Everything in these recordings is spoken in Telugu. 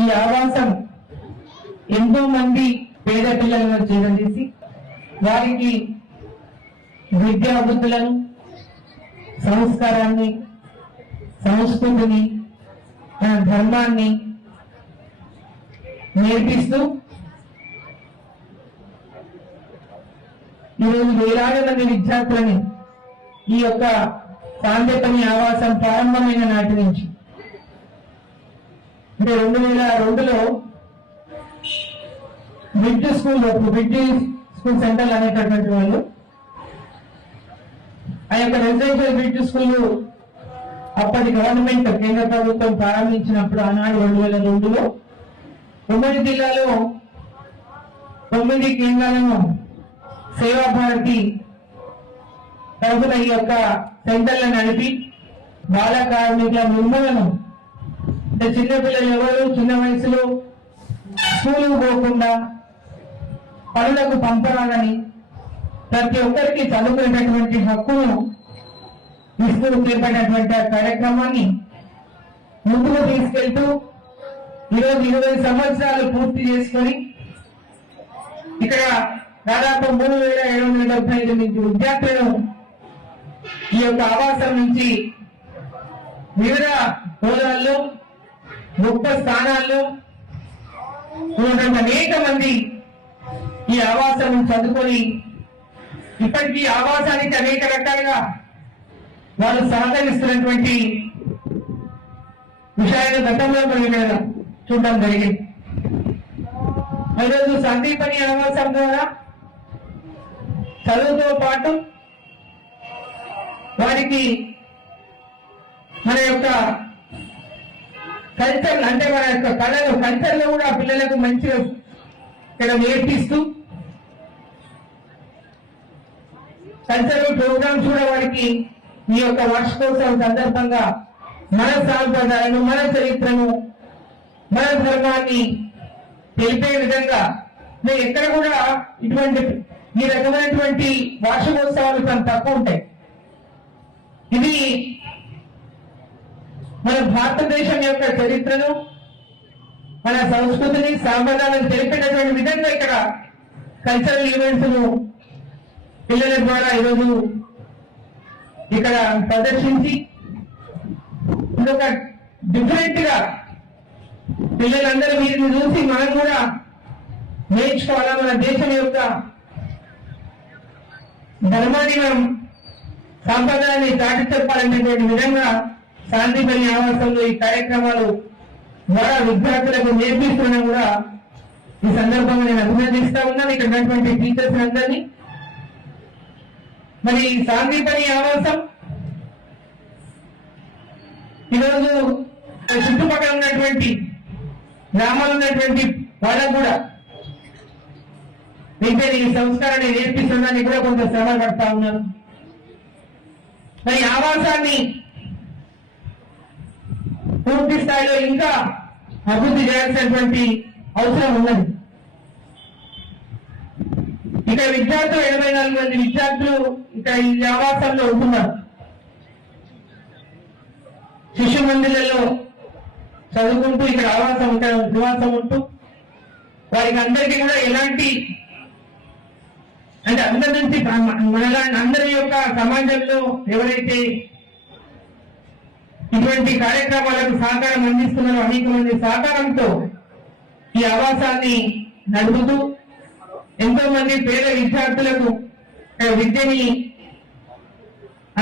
ఈ ఆవాసం ఎంతో మంది పేద పిల్లలను చేరదీసి వారికి విద్యా బుద్ధులను, సంస్కారాన్ని, సంస్కృతిని, మన ధర్మాన్ని నేర్పిస్తూ ఈరోజు వేలాది మంది విద్యార్థులని ఈ యొక్క సాందేపని ఆవాసం ప్రారంభమైన నాటి నుంచి అంటే 2002లో బ్రిడ్జ్ స్కూల్ సెంటర్ అనేటటువంటి వాళ్ళు ఆ యొక్క రెసిడెన్షియల్ బ్రిడ్జ్ స్కూల్ అప్పటి గవర్నమెంట్ కేంద్ర ప్రభుత్వం ప్రారంభించినప్పుడు ఆనాడు 2002లో ఉమ్మడి జిల్లాలో 9 కేంద్రాలను సేవా భారతి తరఫున ఈ యొక్క సెంటర్లను నడిపి బాల కార్మికుల నిర్మూలన అంటే చిన్నపిల్లలు ఎవరు చిన్న వయసులో స్కూలుకు పోకుండా పనులకు పంపరాలని ప్రతి ఒక్కరికి చదువుకునేటటువంటి హక్కును ఇస్తూ చేపట్టినటువంటి కార్యక్రమాన్ని ముందుకు తీసుకెళ్తూ ఈరోజు 20 సంవత్సరాలు పూర్తి చేసుకొని ఇక్కడ దాదాపు 3775 విద్యార్థులను ఈ యొక్క ఆవాసం నుంచి వివిధ హోదాల్లో గొప్ప స్థానాల్లో ఉన్నటువంటి అనేక మంది ఈ ఆవాసం చదువుకొని ఇప్పటికీ ఆవాసానికి అనేక రకాలుగా వాళ్ళు సహకరిస్తున్నటువంటి విషయాలు గతంలో మనం చూడడం జరిగింది. ఈరోజు సందీపని ఆవాసం ద్వారా చదువుతో పాటు వారికి మన యొక్క కల్చర్ అంటే మన యొక్క కళలు కల్చర్లో కూడా పిల్లలకు మంచిగా ఇక్కడ నేర్పిస్తూ కల్చరల్ ప్రోగ్రామ్స్ కూడా వారికి ఈ యొక్క వార్షికోత్సవం సందర్భంగా మన సాంప్రదాయాలను, మన చరిత్రను, మన ధర్మాన్ని తెలిపే విధంగా నేను ఎక్కడ కూడా ఇటువంటి ఈ రకమైనటువంటి వార్షికోత్సవాలు చాలా తక్కువ ఉంటాయి. ఇది మన భారతదేశం యొక్క చరిత్రను, మన సంస్కృతిని, సాంప్రదాయాలను తెలిపేటటువంటి విధంగా ఇక్కడ కల్చరల్ ఈవెంట్స్ ను పిల్లల ద్వారా ఈరోజు ఇక్కడ ప్రదర్శించి ఇంకొక డిఫరెంట్ గా పిల్లలందరూ వీరిని చూసి మనం కూడా నేర్చుకోవాలా, మన దేశం యొక్క ధర్మాన్ని మనం సాంప్రదాయాన్ని చాటి చెప్పాలనేటువంటి విధంగా శాంతిపని ఆవాసంలో ఈ కార్యక్రమాలు ద్వారా విద్యార్థులకు నేర్పిస్తున్నా కూడా ఈ సందర్భంగా నేను అభినందిస్తా ఉన్నాను ఇక్కడ ఉన్నటువంటి టీచర్స్ అందరినీ. మరి శాంతిపని ఆవాసం ఈరోజు చుట్టుపక్కల ఉన్నటువంటి గ్రామాలు ఉన్నటువంటి వాళ్ళకు కూడా ఇంకా ఈ సంస్కారాన్ని నేర్పిస్తుందని కూడా కొంత శ్రమ పడతా ఉన్నారు. మరి ఆవాసాన్ని పూర్తి స్థాయిలో ఇంకా అభివృద్ధి చేయాల్సినటువంటి అవసరం ఉన్నది. ఇక్కడ విద్యార్థులు 84 మంది విద్యార్థులు ఇక్కడ ఈ ఆవాసంలో ఉంటున్నారు. శిశు మందిరాల్లో చదువుకుంటూ ఇక్కడ నివాసం ఉంటూ వారికి అందరికీ కూడా ఎలాంటి అంటే అందరి నుంచి అందరి యొక్క సమాజంలో ఎవరైతే ఇటువంటి కార్యక్రమాలకు సహకారం అందిస్తున్నారో అనేక మంది సహకారంతో ఈ ఆవాసాన్ని నడుపుతూ ఎంతో మంది పేద విద్యార్థులకు విద్యని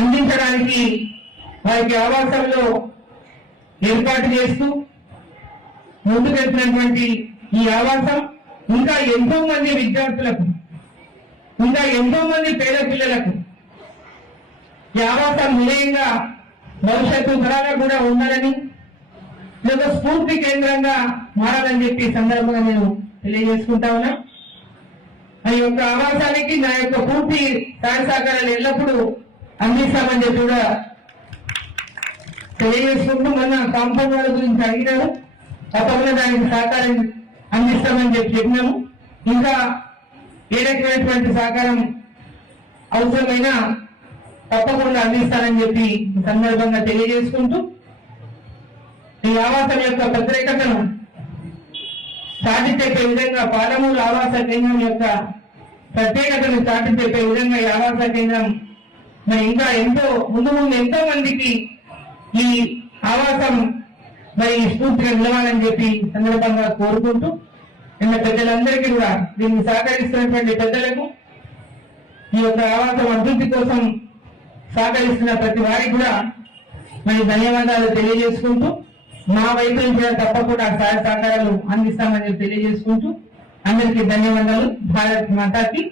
అందించడానికి వారికి ఆవాసంలో ఏర్పాటు చేస్తూ ముందుకెళ్తున్నటువంటి ఈ ఆవాసం ఇంకా ఎంతో మంది విద్యార్థులకు, ఇంకా ఎంతో మంది పేద పిల్లలకు ఈ ఆవాసం నిలయంగా భవిష్యత్తు తరాలకు కూడా ఉండాలని, ఇదొక స్ఫూర్తి కేంద్రంగా మారాలని చెప్పి సందర్భంగా నేను తెలియజేసుకుంటా ఉన్నా. ఈ యొక్క ఆవాసానికి నా యొక్క పూర్తి సహాయ సహకారాలు ఎల్లప్పుడూ అందిస్తామని చెప్పి కూడా తెలియజేసుకుంటూ మొన్న కాంపౌండ్ వాళ్ళ గురించి అడిగినారు, తప్పకుండా దానికి సహకారం అందిస్తామని చెప్పినాము. ఇంకా ఏ రకమైనటువంటి సహకారం అవసరమైనా తప్పకుండా అందిస్తానని చెప్పి సందర్భంగా తెలియజేసుకుంటూ ఈ ఆవాసం యొక్క ప్రత్యేకతను చాటి చెప్పే విధంగా పాలమూరు ఆవాస కేంద్రం యొక్క ప్రత్యేకతను చాటి చెప్పే విధంగా ఈ ఆవాస కేంద్రం మరి ఇంకా ఎంతో ముందు ఎంతో మందికి ఈ ఆవాసం మరి స్ఫూర్తిగా నిలవాలని చెప్పి సందర్భంగా కోరుకుంటూ నిన్న పెద్దలందరికీ కూడా దీన్ని సహకరిస్తున్నటువంటి పెద్దలకు ఈ యొక్క ఆవాసం అభివృద్ధి కోసం సహకరిస్తున్న ప్రతి వారికి కూడా మరి ధన్యవాదాలు తెలియజేసుకుంటూ మా వైపు నుంచి కూడా తప్పకుండా సహాయ సహకారాలు అందిస్తామని తెలియజేసుకుంటూ అందరికీ ధన్యవాదాలు. భారత్ మాతాకి